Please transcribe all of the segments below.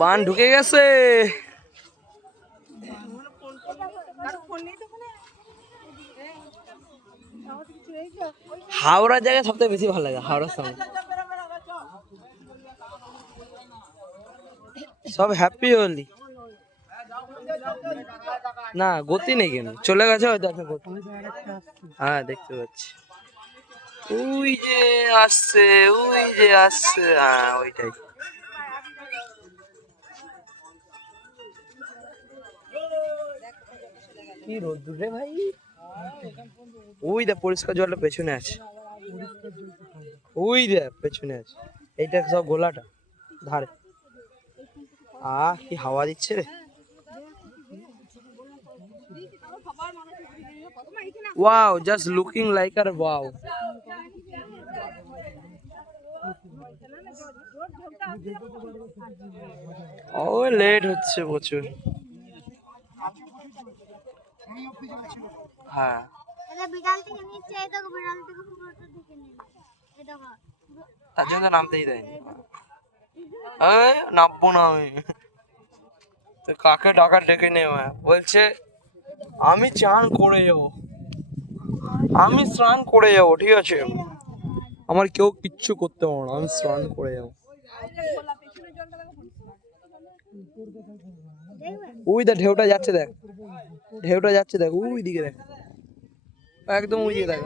বান ঢুকে গেছে। হাওড়ার জায়গায় সবথেকে বেশি ভালো লাগে, হাওড়ার সঙ্গে সব হ্যাপি হলি। না গতি নেই কেন, চলে গেছে হয়তো একটা গতি। হ্যাঁ দেখতে পাচ্ছি, ওই যে আসছে, ওই যে আসছে, হ্যাঁ ওইটাই। কি রোদ্দুর রে ভাই, ওই দেখ পরিষ্কার জলটা পেছনে আছে, ওই দেখ পেছনে আছে, এইটা সব গোলাটা ধারে। কি হাওয়া দিচ্ছে রে। ওয়াও, জাস্ট লুকিং লাইক আর ওয়াও। ও লেট হচ্ছে প্রচুর। হ্যাঁ তার জন্য নামতেই দেয়নি। নামবো না আমি, তো কাকে টাকা ডেকে নেওয়া বলছে আমি চান করে যাবো, আমি স্নান করে যাবো, ঠিক আছে আমার কেউ কিচ্ছু করতে পারবো না, আমি স্নান করে যাবো। ওই দেখ ঢেউটা যাচ্ছে, দেখ ঢেউটা যাচ্ছে, দেখ ওই দিকে, দেখ একদম ওই দিকে দেখ।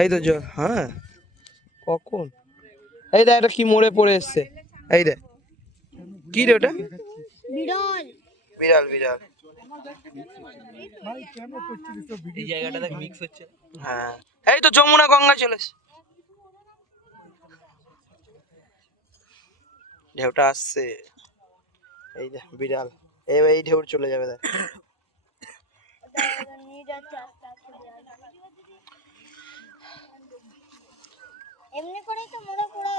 এই তো জল, হ্যাঁ কখন, এই দেখ এটা কি মোড়ে পড়ে এসছে, এই দেখ কি রে ওটা, বিড়াল বিড়াল বিড়াল। এই জায়গাটা দেখ মিক্স হচ্ছে। হ্যাঁ এই তো যমুনা গঙ্গা চলে এসছে, ঢেউটা আসছে, এই দেখ বিড়াল, এই ঢেউ চলে যাবে দেখ। এমনি করেই তো মোড়া পোড়া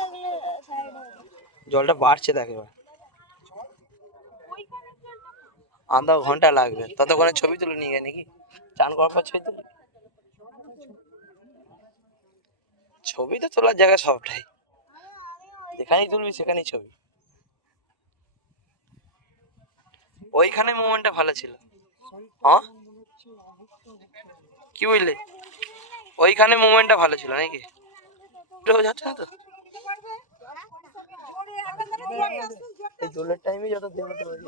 জলটা বাড়ছে দেখ, এবার আধা ঘন্টা লাগবে, ততক্ষণে ছবি তুলে নিয়ে গেছে নাকি, চান করার পর ছবি তুলে, ছবি তো তোলার জায়গা সবটাই, যেখানেই তুলবি সেখানেই ছবি। ওইখানে মোমেন্টটা ভালো ছিল, হ্যাঁ কি বুঝলি, ওইখানে মোমেন্টটা ভালো ছিল নাকি, যাচ্ছে না তো এই দোলের টাইমে যত দেখাতে পারি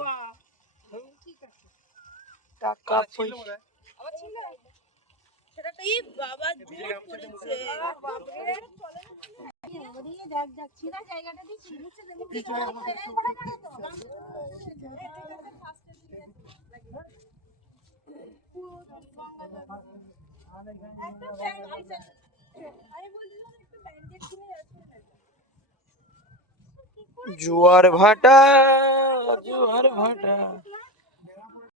টাকা পয়সা। জোয়ার ভাটা, জোয়ার ভাটা।